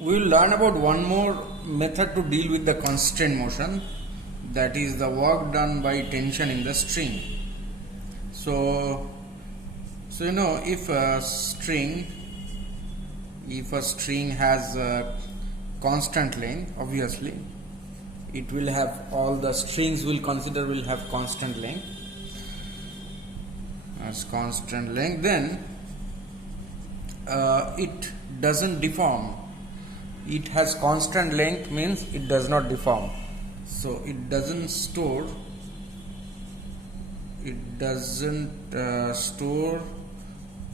We will learn about one more method to deal with the constraint motion, that is the work done by tension in the string. So you know, if a string has a constant length, obviously it will have, all the strings will have constant length as constant length, then it doesn't deform. It has constant length means it does not deform, so it doesn't store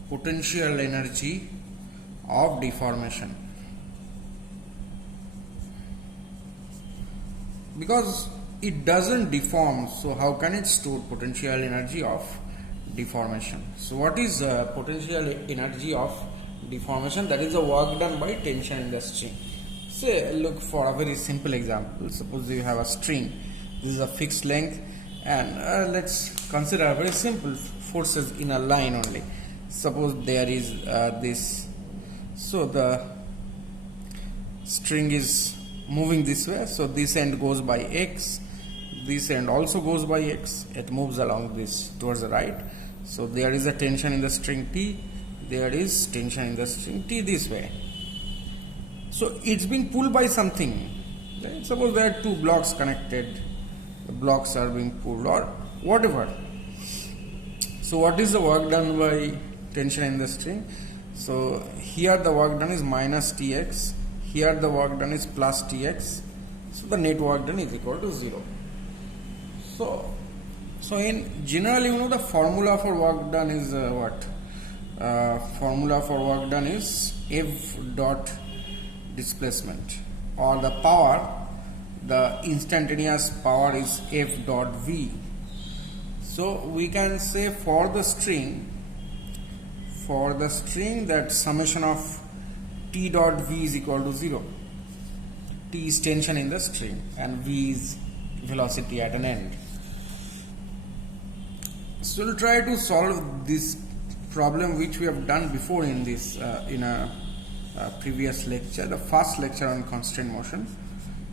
potential energy of deformation, because it doesn't deform. So how can it store potential energy of deformation? So what is potential energy of deformation? That is the work done by tension in the string. Say, look for a very simple example. Suppose you have a string, this is a fixed length, and let's consider a very simple forces in a line only. Suppose there is this, so the string is moving this way, so this end goes by x, this end also goes by x, it moves along this towards the right. So there is a tension in the string T, there is tension in the string T this way. So it's being pulled by something. Right? Suppose there are two blocks connected, the blocks are being pulled or whatever. So what is the work done by tension in the string? So here the work done is minus Tx, here the work done is plus Tx, so the net work done is equal to 0. So in generally, you know, the formula for work done is what? Formula for work done is F dot displacement, or the power, the instantaneous power is F dot V. So we can say for the string that summation of T dot V is equal to 0. T is tension in the string and V is velocity at an end. So we'll try to solve this problem which we have done before in this in a previous lecture, the first lecture on constraint motion.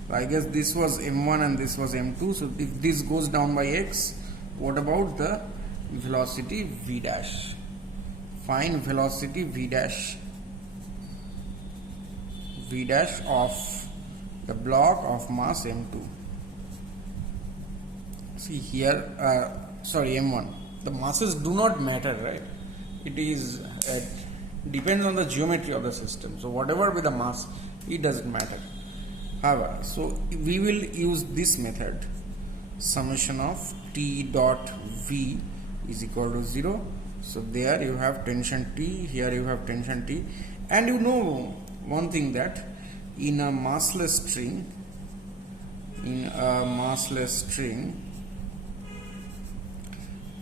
So I guess this was M1 and this was M2. So if this goes down by x, what about the velocity V dash? Find velocity V dash of the block of mass M2. See here, sorry, M1. The masses do not matter, right? It is depends on the geometry of the system. So whatever be the mass, it doesn't matter. However, so we will use this method. Summation of T dot V is equal to 0. So there you have tension T, here you have tension T, and you know one thing, that in a massless string,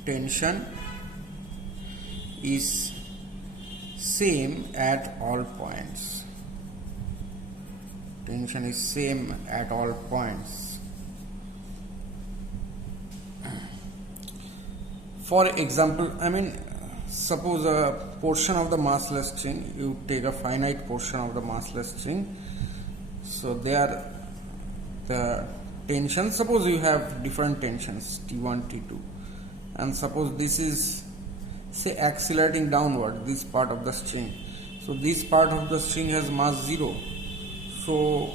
tension is same at all points. Tension is same at all points. For example, I mean, suppose a portion of the massless string, you take a finite portion of the massless string. So there the tension, suppose you have different tensions T1, T2, and suppose this is, say, accelerating downward, this part of the string. So this part of the string has mass 0. So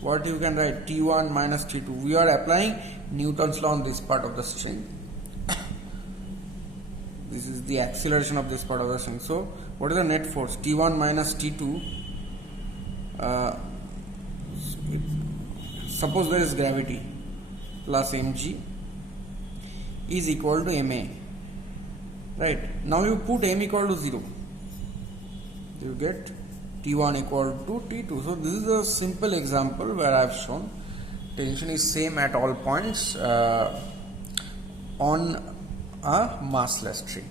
what you can write, T1 minus T2. We are applying Newton's law on this part of the string. This is the acceleration of this part of the string. So what is the net force? T1 minus T2. Suppose there is gravity plus mg is equal to ma. Right, now you put m equal to 0, you get T1 equal to T2. So this is a simple example where I have shown tension is same at all points on a massless string.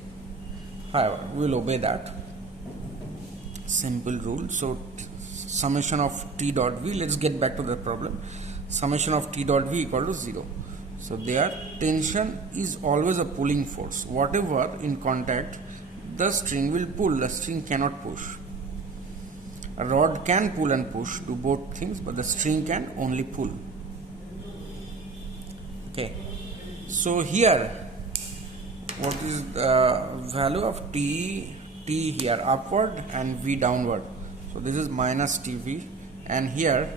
However, we will obey that simple rule. So summation of T dot V, let's get back to the problem. Summation of T dot V equal to 0. So there tension is always a pulling force. Whatever in contact, the string will pull, the string cannot push. A rod can pull and push, do both things, but the string can only pull. Okay, so here what is the value of T here upward and V downward? So this is minus TV, and here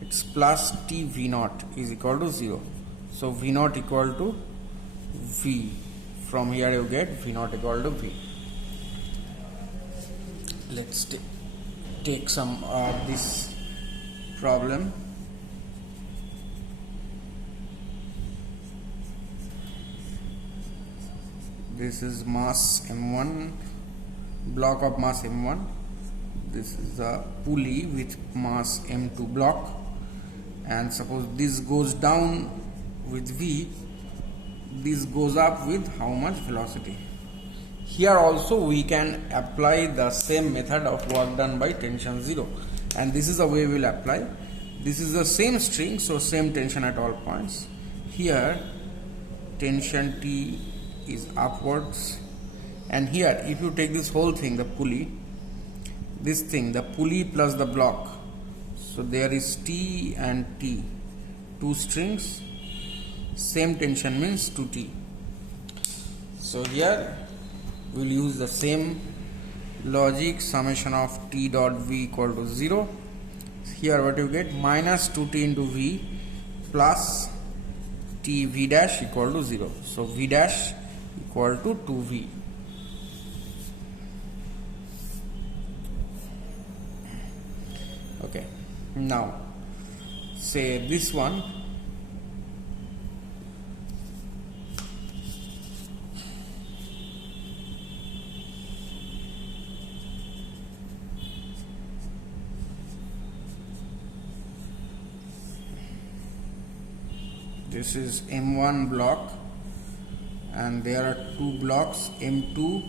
it's plus T V naught is equal to 0. So V naught equal to V. From here you get V naught equal to V. Let's take some of this problem. This is mass M1, block of mass M1. This is a pulley with mass M2 block, and suppose this goes down with V, this goes up with how much velocity. Here also we can apply the same method of work done by tension 0, and this is the way we will apply. This is the same string, so same tension at all points. Here tension T is upwards, and here if you take this whole thing, the pulley, this thing, the pulley plus the block, so there is T and T, two strings, same tension means 2T. So here we will use the same logic, summation of T dot V equal to 0. Here what you get, minus 2T into V plus T V dash equal to 0. So V dash equal to 2V. Okay, now say this one, this is M1 block, and there are two blocks M2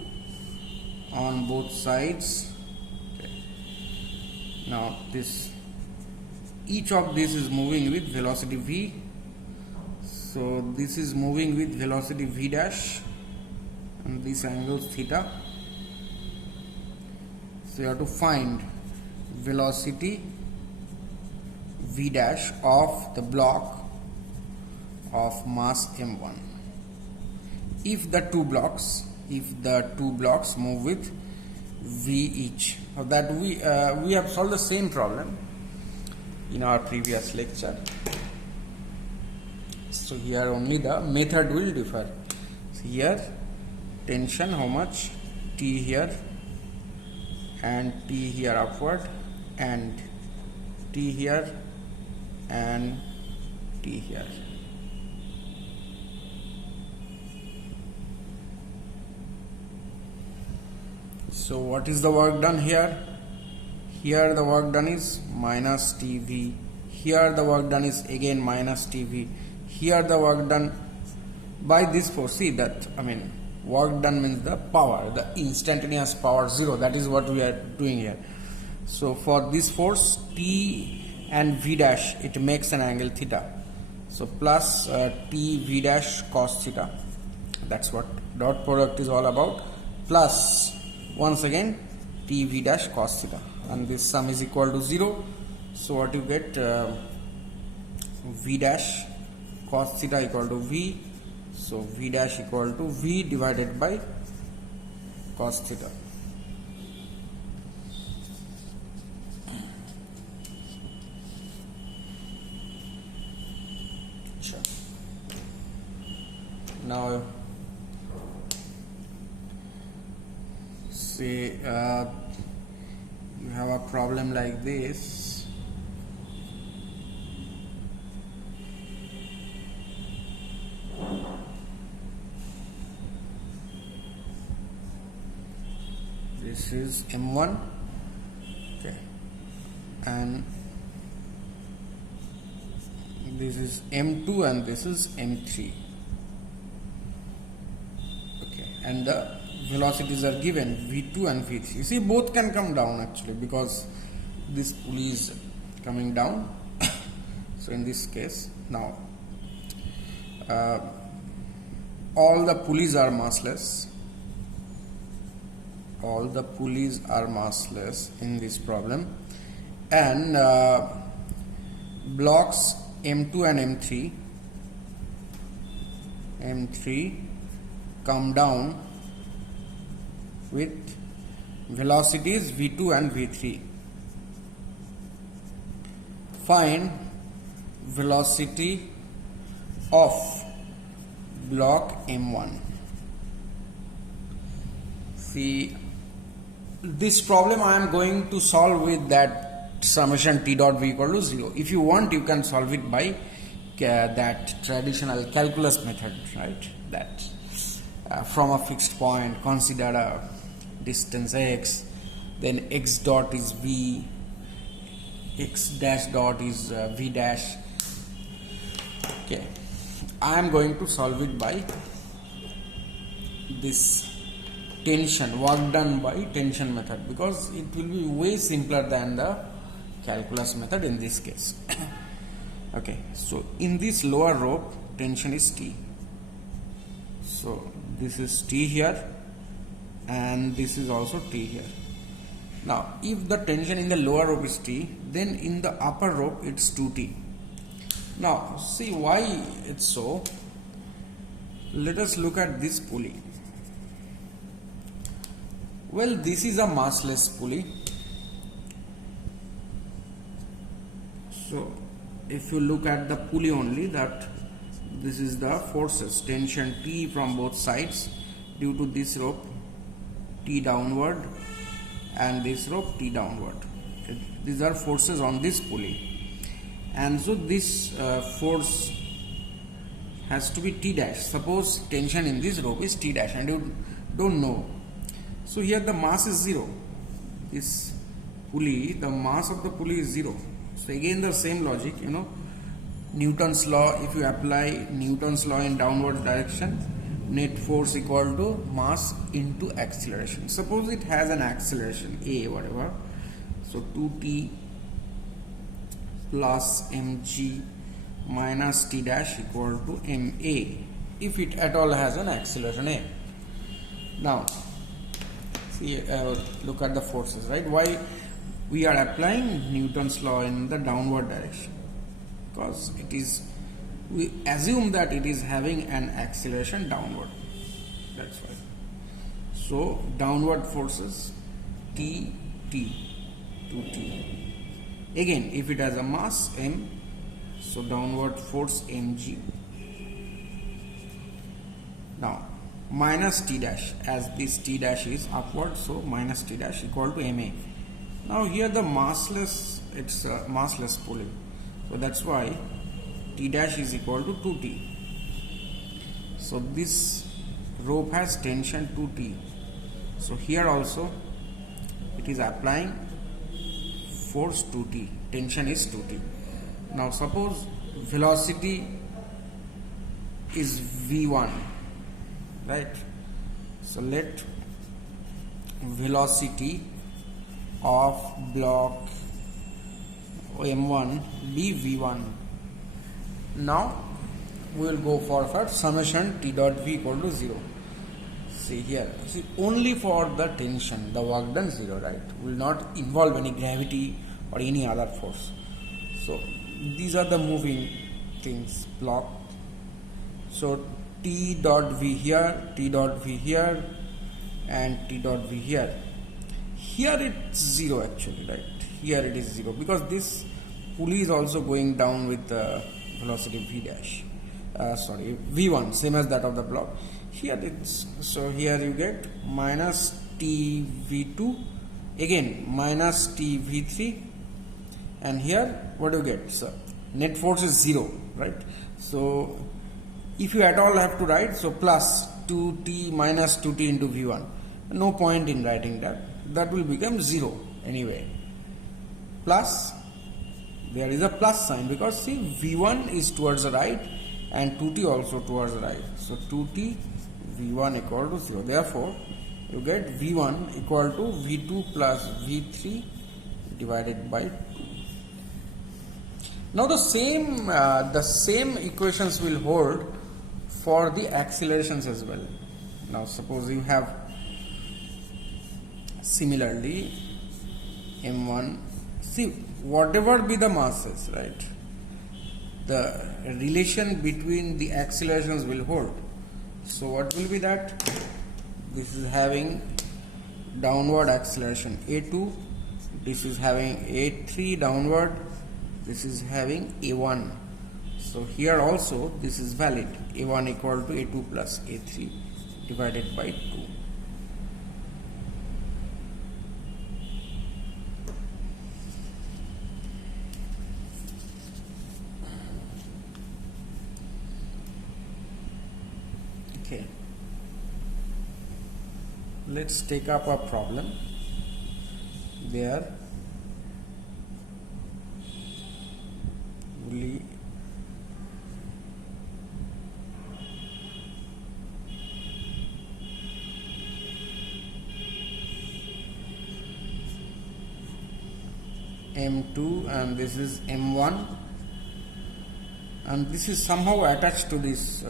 on both sides. Okay. Now each of this is moving with velocity V. So this is moving with velocity V dash, and this angle is theta. So you have to find velocity V dash of the block of mass M1 if the two blocks move with V each. Now that we have solved the same problem in our previous lecture. So here only the method will differ. So here tension, how much, T here and T here upward, and T here and T here. So what is the work done here? Here the work done is minus TV. Here the work done is again minus TV. Here the work done by this force. See that, work done means the power, the instantaneous power 0. That is what we are doing here. So for this force T and V dash, it makes an angle theta. So plus T V dash cos theta. That's what dot product is all about. Plus once again T V dash cos theta, and this sum is equal to 0. So what you get, V dash cos theta equal to V. So V dash equal to V divided by cos theta. Now say you have a problem like this. This is M1, okay, and this is M2 and this is M3, okay, and the velocities are given V2 and V3. You see, both can come down actually because this pulley is coming down. So in this case, now all the pulleys are massless. All the pulleys are massless in this problem. and blocks M2 and M3 come down with velocities V2 and V3. Find velocity of block M1. See, this problem I am going to solve with that summation T dot V equal to 0. If you want, you can solve it by that traditional calculus method, right? That from a fixed point, consider a distance x, then x dot is v, x dash dot is v dash. Okay, I am going to solve it by this tension, work done by tension method, because it will be way simpler than the calculus method in this case. Okay, so in this lower rope, tension is T. So this is T here, and this is also T here. Now, if the tension in the lower rope is T, then in the upper rope it's 2T. Now, see why it's so. Let us look at this pulley. Well, this is a massless pulley. So, if you look at the pulley only, that this is the forces, tension T from both sides due to this rope T downward and this rope T downward. These are forces on this pulley, and so this force has to be T dash. Suppose tension in this rope is T dash and you don't know. So here the mass is 0. This pulley, the mass of the pulley is 0. So again the same logic, Newton's law, if you apply Newton's law in downward direction, net force equal to mass into acceleration. Suppose it has an acceleration a, whatever, so 2t plus mg minus t dash equal to ma, if it at all has an acceleration a. Now see, look at the forces, right? Why we are applying Newton's law in the downward direction? Because it is, we assume that it is having an acceleration downward. That's why. So downward forces T, 2T. Again, if it has a mass m, so downward force mg. Now minus t dash, as this t dash is upward, so minus t dash equal to ma. Now here the massless, it's a massless pulley, so that's why t dash is equal to 2t. So this rope has tension 2t, so here also it is applying force 2t, tension is 2t. Now suppose velocity is v1, right? So let velocity of block M1 be v1. Now we will go for summation T dot V equal to 0. See here, see, only for the tension the work done 0, right? Will not involve any gravity or any other force. So these are the moving things, block. So T dot V here, T dot V here, and T dot V here. Here it's 0 actually, right? Here it is 0 because this pulley is also going down with the velocity V dash. V1, same as that of the block. Here it's, so here you get minus T V2, again minus T V3, and here what do you get? So net force is 0, right? So if you at all have to write, so plus 2t minus 2t into v1, no point in writing that, that will become 0 anyway. Plus, there is a plus sign because see, v1 is towards the right and 2t also towards the right, so 2t v1 equal to 0. Therefore you get v1 equal to v2 plus v3 divided by 2. Now the same equations will hold for the accelerations as well. Now suppose you have similarly m1, see whatever be the masses, right, the relation between the accelerations will hold. So what will be that? This is having downward acceleration a2, this is having a3 downward, this is having a1. So here also this is valid, a1 equal to a2 plus a3 divided by 2. Okay, let's take up a problem. There we M2 and this is M1, and this is somehow attached to this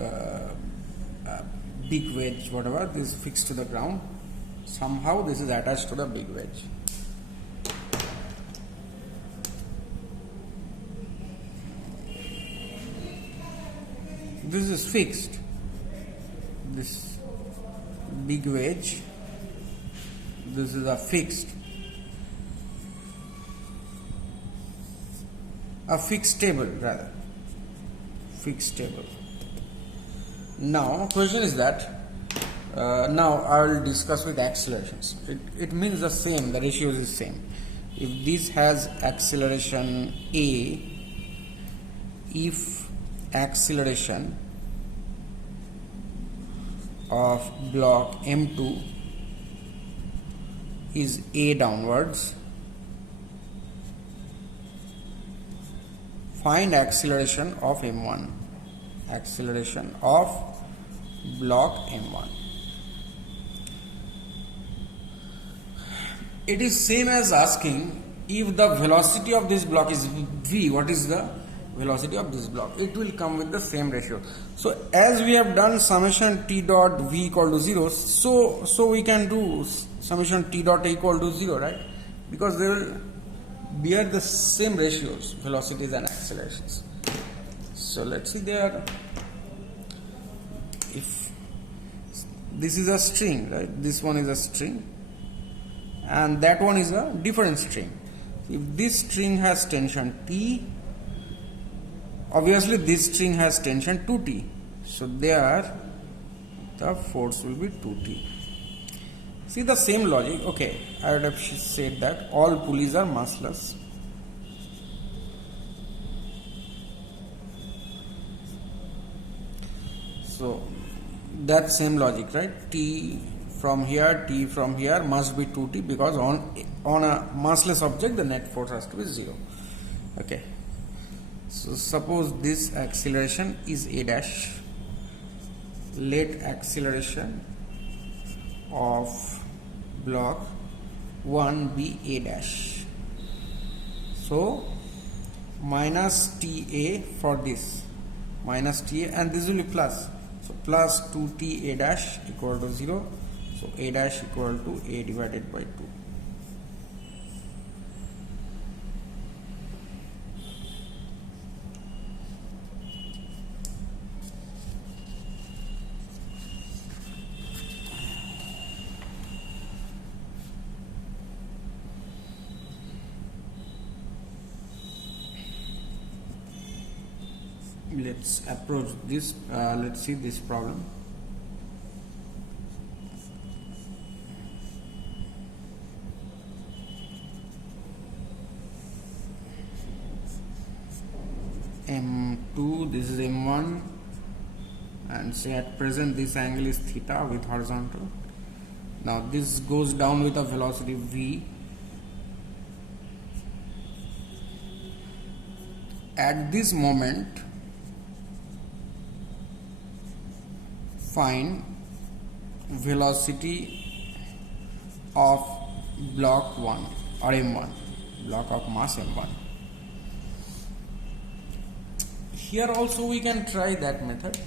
big wedge, whatever, this is fixed to the ground. Somehow this is attached to the big wedge. This is fixed, this big wedge, this is a fixed table, rather fixed table. Now question is that now I will discuss with accelerations. It means the same, the ratios is same. If this has acceleration A, if acceleration of block M2 is A downwards, find acceleration of M1, acceleration of block M1. It is same as asking if the velocity of this block is V, what is the velocity of this block? It will come with the same ratio. So as we have done summation T dot V equal to 0, so we can do summation T dot A equal to 0, right? Because they will bear the same ratios, velocities and accelerations. So let's see there. If this is a string, right? This one is a string and that one is a different string. If this string has tension T, obviously this string has tension 2T. So there the force will be 2T. See the same logic. Okay, I would have said that all pulleys are massless. So that same logic, right? T from here must be 2T, because on a massless object the net force has to be 0. Okay. So suppose this acceleration is A dash. Let acceleration of block 1 be A dash. So minus TA for this, minus TA, and this will be plus. So plus 2T A dash equal to 0. So A dash equal to A divided by 2. Let's approach this, let's see this problem. M2, this is M1, and say at present this angle is theta with horizontal. Now this goes down with a velocity V. At this moment find velocity of block 1 or M1, block of mass M1. Here also we can try that method.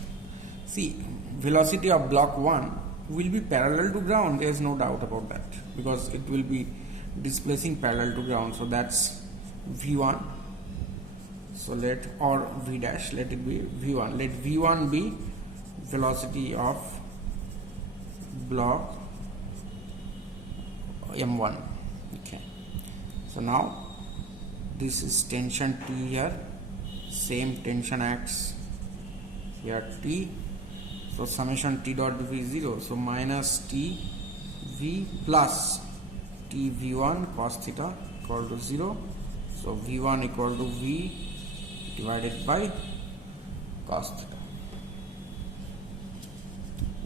See, velocity of block 1 will be parallel to ground, there is no doubt about that, because it will be displacing parallel to ground. So that's v1. So let, or v dash, let it be v1. Let v1 be velocity of block m1. Okay. So now this is tension T here. Same tension acts here T. So summation T dot v is 0. So minus T v plus T v1 cos theta equal to 0. So v1 equal to v divided by cos theta.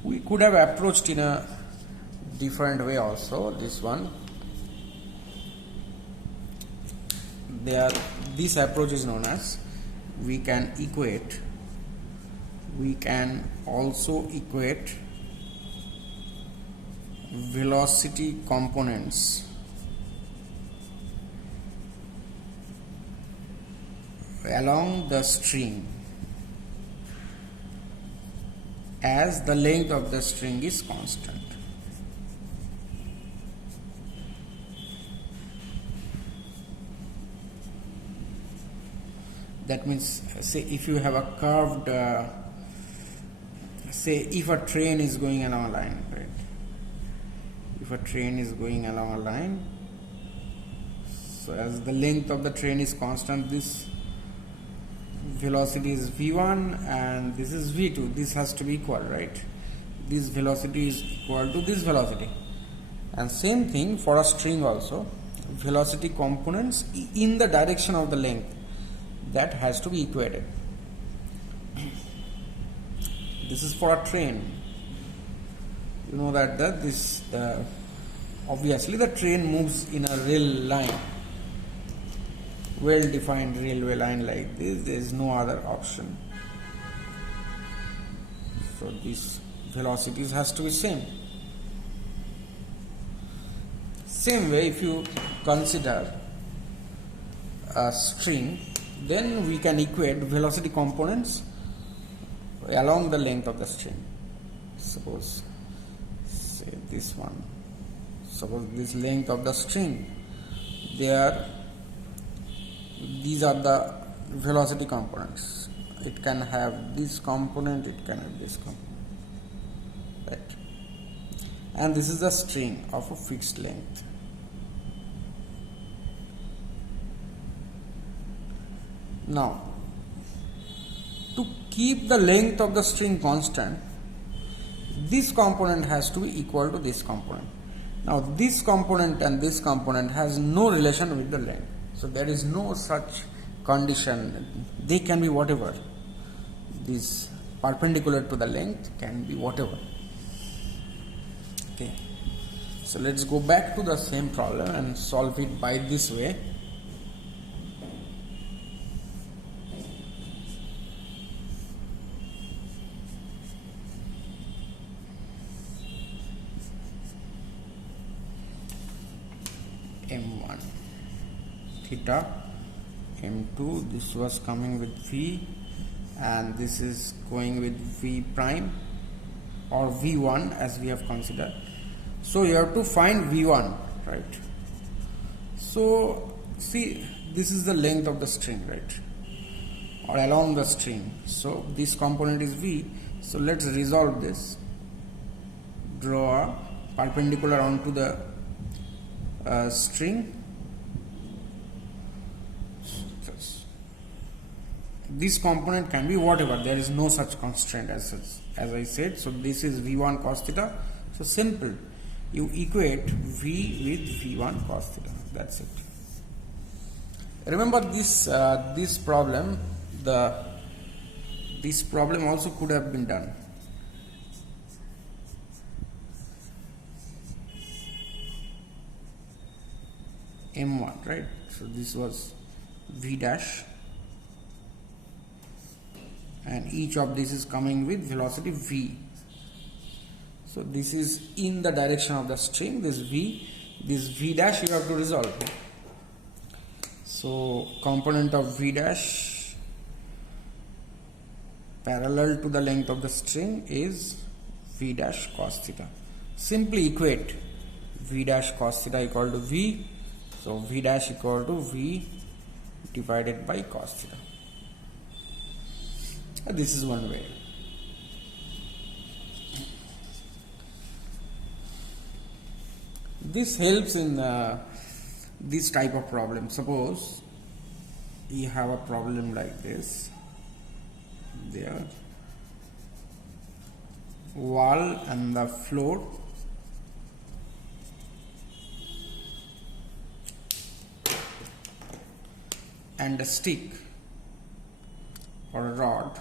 We could have approached in a different way also. This one, this approach is known as, we can equate, we can also equate velocity components along the string as the length of the string is constant. That means, say if you have a curved, say if a train is going along a line, right? If a train is going along a line, so as the length of the train is constant, this velocity is v1 and this is v2. This has to be equal, right? This velocity is equal to this velocity. And same thing for a string also. Velocity components in the direction of the length, that has to be equated. This is for a train. You know that obviously the train moves in a rail line, well defined railway line like this. There is no other option. So these velocities has to be same. Same way, if you consider a string, then we can equate velocity components along the length of the string. Suppose, say this one, suppose this length of the string, these are the velocity components. It can have this component, it can have this component, right? And this is the string of a fixed length. Now, to keep the length of the string constant, this component has to be equal to this component. Now, this component and this component has no relation with the length. So, there is no such condition. They can be whatever. This perpendicular to the length can be whatever. Okay. So, let's go back to the same problem and solve it by this way. m1 theta, m2, this was coming with v and this is going with v prime or v1 as we have considered. So you have to find v1, right? So see, this is the length of the string, right, or along the string. So this component is v. So let's resolve this. Draw a perpendicular onto the string. This component can be whatever. There is no such constraint as I said. So this is v1 cos theta. So simple. You equate v with v1 cos theta. That's it. Remember this problem. This problem also could have been done. m1, right? So this was v dash, and each of this is coming with velocity v. So this is in the direction of the string, this v dash you have to resolve. So component of v dash parallel to the length of the string is v dash cos theta. Simply equate v dash cos theta equal to v. So v dash equal to v divided by cos theta. This is one way. This helps in this type of problem. Suppose you have a problem like this. There, wall and the floor and a stick or a rod.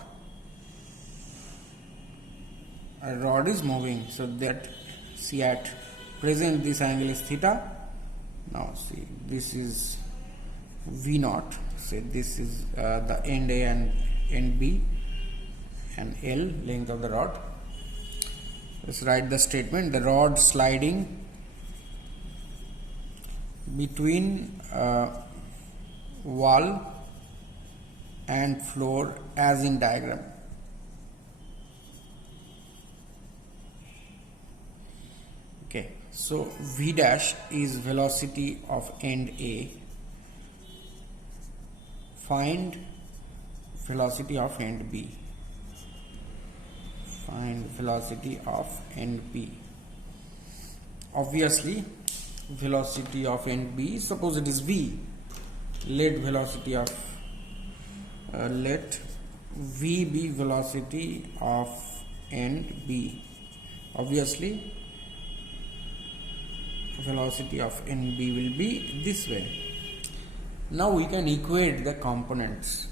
A rod is moving, so that see at present this angle is theta. Now see, this is V naught. Say this is the end A and end B and L, length of the rod. Let's write the statement: the rod sliding between wall and floor as in diagram. Okay, so V dash is velocity of end A. Find velocity of end B. Find velocity of end B. Obviously, velocity of end B, suppose it is V. Let velocity of let V be velocity of end B. Obviously, velocity of end B will be this way. Now we can equate the components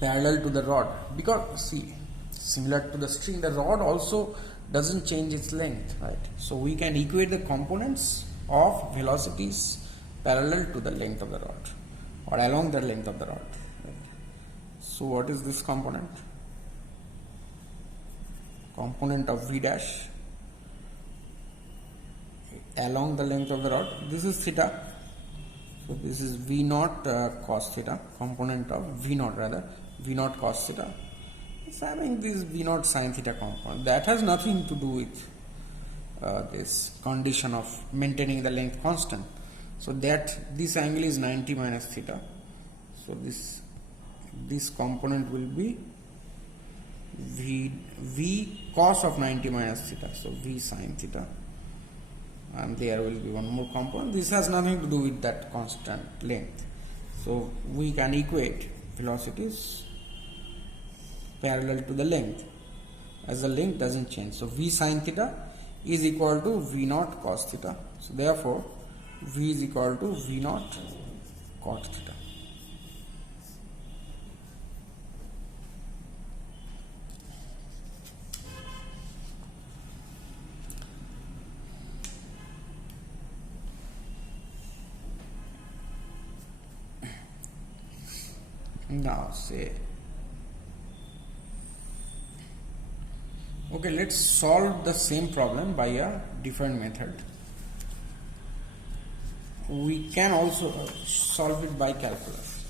parallel to the rod, because see, similar to the string, the rod also doesn't change its length, right? So we can equate the components of velocities parallel to the length of the rod or along the length of the rod, right? So what is this component? Component of V dash along the length of the rod. This is theta. So this is V naught cos theta, component of V naught rather, V naught cos theta. It's having this V naught sin theta component. That has nothing to do with this condition of maintaining the length constant. So that this angle is 90 minus theta. So this component will be V cos of 90 minus theta. So V sin theta. And there will be one more component. This has nothing to do with that constant length. So we can equate velocities parallel to the length, as the length doesn't change. So V sin theta is equal to V naught cos theta. So therefore V is equal to V naught cot theta. Now say, okay, let's solve the same problem by a different method. We can also solve it by calculus.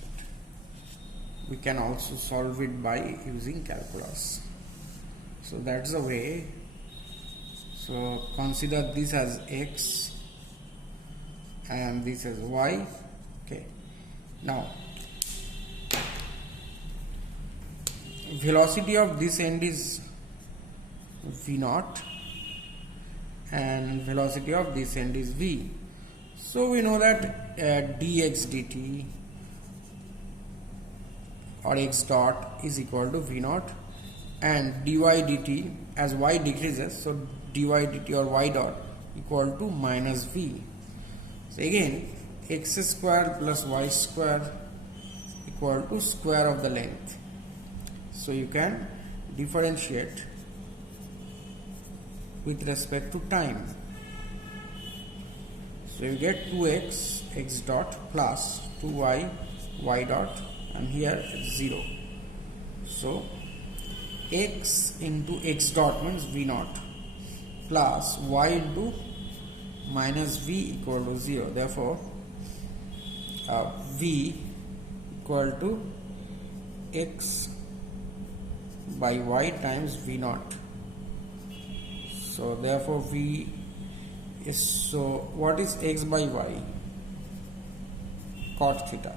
We can also solve it by using calculus. So that's the way. So consider this as x and this as y. Okay. Now velocity of this end is V naught and velocity of this end is V. So we know that dx dt or x dot is equal to V naught, and dy dt, as y decreases, so dy dt or y dot equal to minus V. So again, x square plus y square equal to square of the length. So you can differentiate with respect to time. So you get 2x x dot plus 2y y dot, and here 0. So x into x dot means V naught plus y into minus V equal to 0. Therefore V equal to x by y times V naught. So therefore V is, so what is x by y? Cot theta.